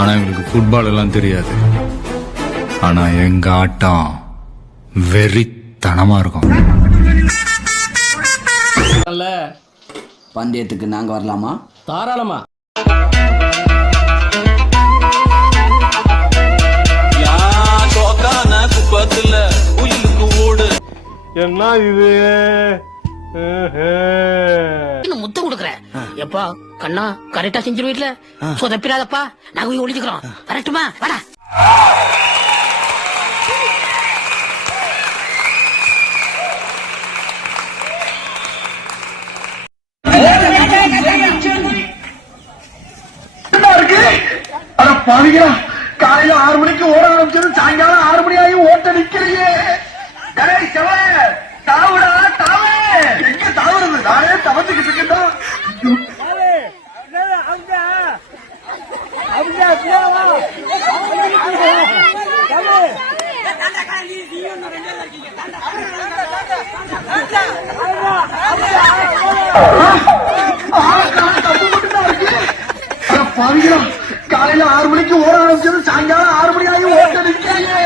ஆனா எங்களுக்கு ஃபுட்பால் எல்லாம் தெரியாது. ஆனா எங்க ஆட்டம் வெறித்தனமா இருக்கும். பந்தயத்துக்கு நாங்க வரலாமா? தாராளமா. என்ன இது முத்தம் கொடுக்குறேன் எப்பா கண்ணா கரெக்டா செஞ்சிருவீட்ல சொதப்பிடாதப்பா நாங்க போய் ஒளிஞ்சுக்கிறோம் கரெக்டுமா வாடா. காலையில 6 மணிக்கு ஓட ஆரம்பிச்சது சாயங்காலம் 6 மணி ஆகி ஓட்ட நிக்கலையே. தாவுடா தாவே எங்க தாவுறது? நானே தவந்துகிட்டு இருக்கேன். காலையில 6 மணிக்கு ஓட ஆரம்பிச்சது சாயங்காலம் 6 மணி ஆகி ஓட்ட நிக்கலையே.